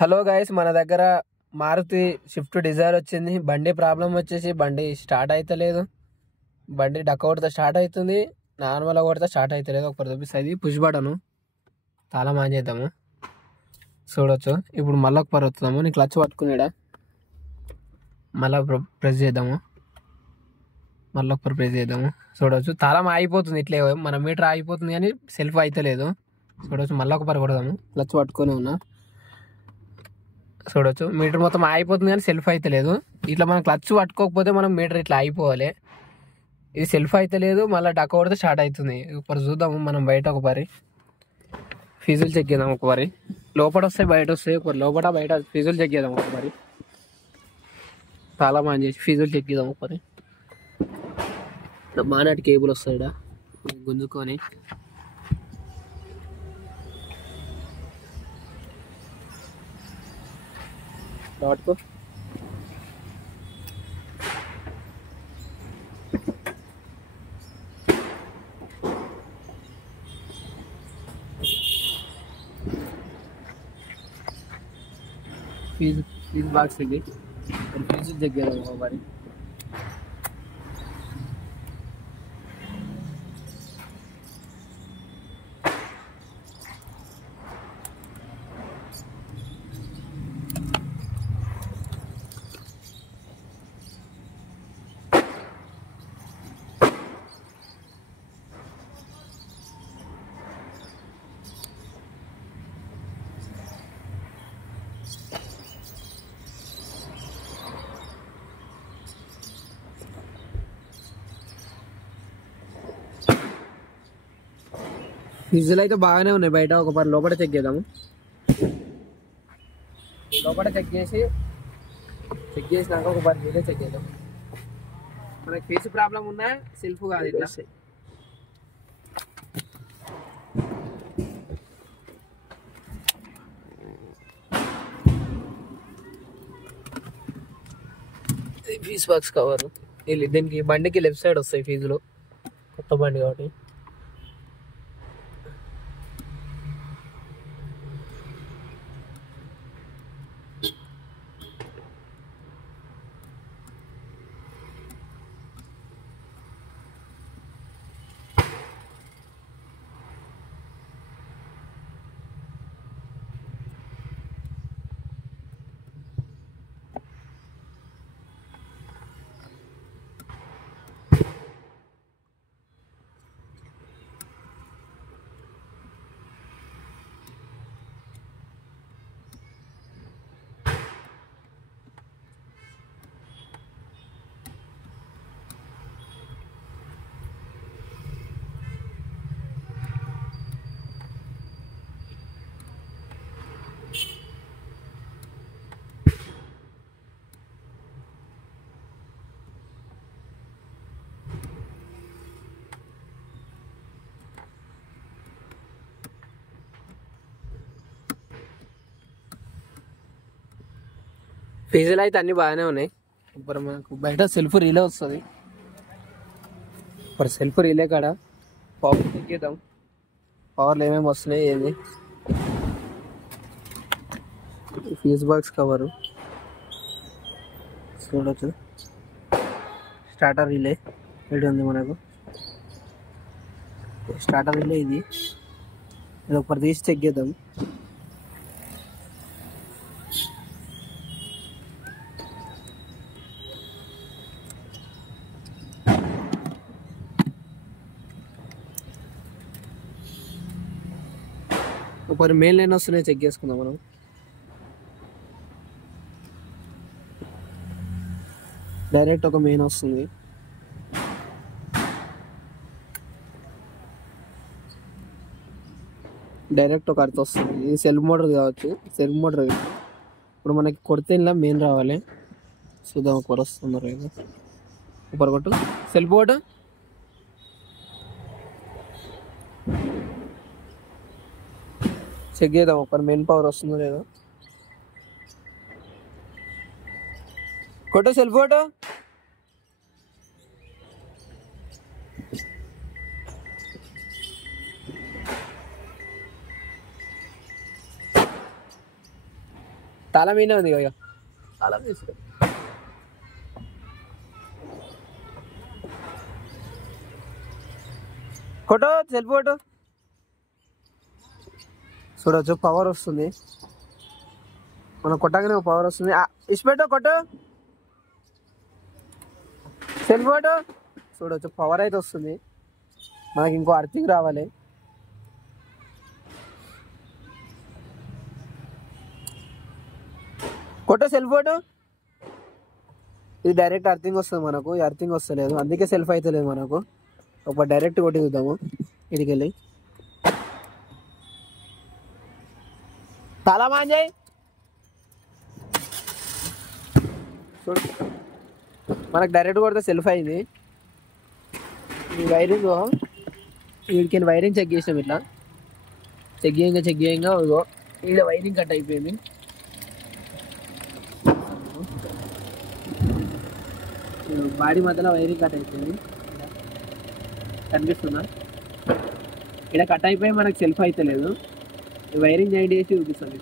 Hello guys, మన దగ్గర Maruti Swift Dzire వచ్చింది. బండి ప్రాబ్లం వచ్చేసి బండి స్టార్ట్ అవుతలేదు. బండి డక్క కొడితే స్టార్ట్ అవుతుంది, నార్మల్గా కొడితే స్టార్ట్ అవుతలేదు. ఒకటి చూపిస్తుంది పుష్ బటను. తాళం ఆన్ చేద్దాము, చూడొచ్చు. ఇప్పుడు మళ్ళీ ఒకసారి వస్తున్నాము. నీ క్లచ్ పట్టుకునేడా మళ్ళీ ప్రెస్ చేద్దాము, మళ్ళీ ఒకసారి ప్రెస్ చేద్దాము. చూడవచ్చు తాళం ఆగిపోతుంది. ఇట్లే మన మీటర్ ఆగిపోతుంది కానీ సెల్ఫ్ అవుతలేదు. చూడవచ్చు మళ్ళీ ఒకసారి కొడదాము. క్లచ్ పట్టుకొని ఉన్నా, చూడొచ్చు మీటర్ మొత్తం ఆగిపోతుంది కానీ సెల్ఫ్ అయితే లేదు. ఇట్లా మనం క్లచ్ పట్టుకోకపోతే మనం మీటర్ ఇట్లా అయిపోవాలి. ఇది సెల్ఫ్ అయితే లేదు, మళ్ళీ డక్క కొడితే స్టార్ట్ అవుతుంది. ఒకసారి చూద్దాము మనం బయట. ఒకసారి ఫీజులు చెక్ చేద్దాం. ఒకసారి లోపల వస్తాయి బయట వస్తాయి. ఒకసారి లోపల బయట ఫీజులు చెక్ చేద్దాం. ఒకసారి చాలా మంది చేసి ఫీజులు చెక్ చేద్దాం. ఒకసారి మానాటి కేబుల్ వస్తాయి గుంజుకొని. పట్టుకో. ఫీజు బాక్స్ ఇది. ఫీజు దగ్గర మరి ఫీజులు అయితే బాగానే ఉన్నాయి బయట. ఒకసారి లోపల చెక్ చేద్దాము. లోపల చెక్ చేసినాక ఒకసారి మీరే చెక్ చేద్దాం. మనకి ఫీజు ప్రాబ్లం ఉన్నా సెల్ఫ్ కాదు ఇట్లా. ఫీజ్ బాక్స్ కవర్ దీనికి బండికి లెఫ్ట్ సైడ్ వస్తాయి ఫీజులు. కొత్త బండి కాబట్టి ఫీజులు అయితే అన్ని బాగానే ఉన్నాయి. ఇప్పుడు మనకు బయట సెల్ఫ్ రీలే వస్తుంది. ఇప్పుడు సెల్ఫ్ రీలే కాడ పవర్ చెక్ చేద్దాం. పవర్లు ఏమేమి వస్తున్నాయి ఏంది. ఫీజ్ బాక్స్ కవరు చూడవచ్చు. స్టార్టర్ రిలే ఇది ఉంది మనకు. స్టార్టర్ రిలే ఇది ఒకటి తీసి చెక్ చేద్దాం. ఒకరి మెయిన్ లైన్ వస్తున్నాయి చెక్ చేసుకుందాం మనం. డైరెక్ట్ ఒక మెయిన్ వస్తుంది. డైరెక్ట్ ఒక అర్థం వస్తుంది. ఇది సెల్ఫ్ మోటార్ కావచ్చు. సెల్ఫ్ మోటార్ ఇప్పుడు మనకి కొడితే ఇలా మెయిన్ రావాలి. చూద్దాం ఒకరు వస్తున్నారు కదా. ఒకరు కొట్టు సెల్ఫ్ కొట్టు. చెక్ చేద్దాం ఒకరు మెయిన్ పవర్ వస్తుందో లేదో. కొట్టు సెల్ఫ్ కొట్టు. తాళం మీనే ఉంది ఇక తాళం తీసుకో. కొట్టు సెల్ఫ్ కొట్టు. చూడవచ్చు పవర్ వస్తుంది, మనం కొట్టగానే పవర్ వస్తుంది. ఇష్టపెట్టు కొట్టు సెల్ఫ్ కొట్టు. చూడవచ్చు పవర్ అయితే వస్తుంది, మనకి ఇంకో అర్థింగ్ రావాలి. కొట్టు సెల్ఫ్ కొట్టు. ఇది డైరెక్ట్ అర్థింగ్ వస్తుంది మనకు, ఈ అర్థింగ్ వస్తలేదు అందుకే సెల్ఫ్ అయితే లేదు మనకు. ఒక డైరెక్ట్ కొట్టి చూద్దాము. ఇడికి వెళ్ళి తాళం ఆన్ చేయి. చూడు మనకు డైరెక్ట్ కొడితే సెల్ఫ్ అయింది. ఈ వైరింగ్ వీడికి వైరింగ్ చెక్ చేసాం, ఇట్లా చెక్ చేయంగా ఇగో ఈడ వైరింగ్ కట్ అయిపోయింది. బాడీ మధ్యలో వైరింగ్ కట్ అయిపోయింది, కనిపిస్తుందా? ఇక్కడ కట్ అయిపోయి మనకు సెల్ఫ్ అయితే లేదు. వైరింగ్ జాయింట్ చేసి చూపిస్తాను.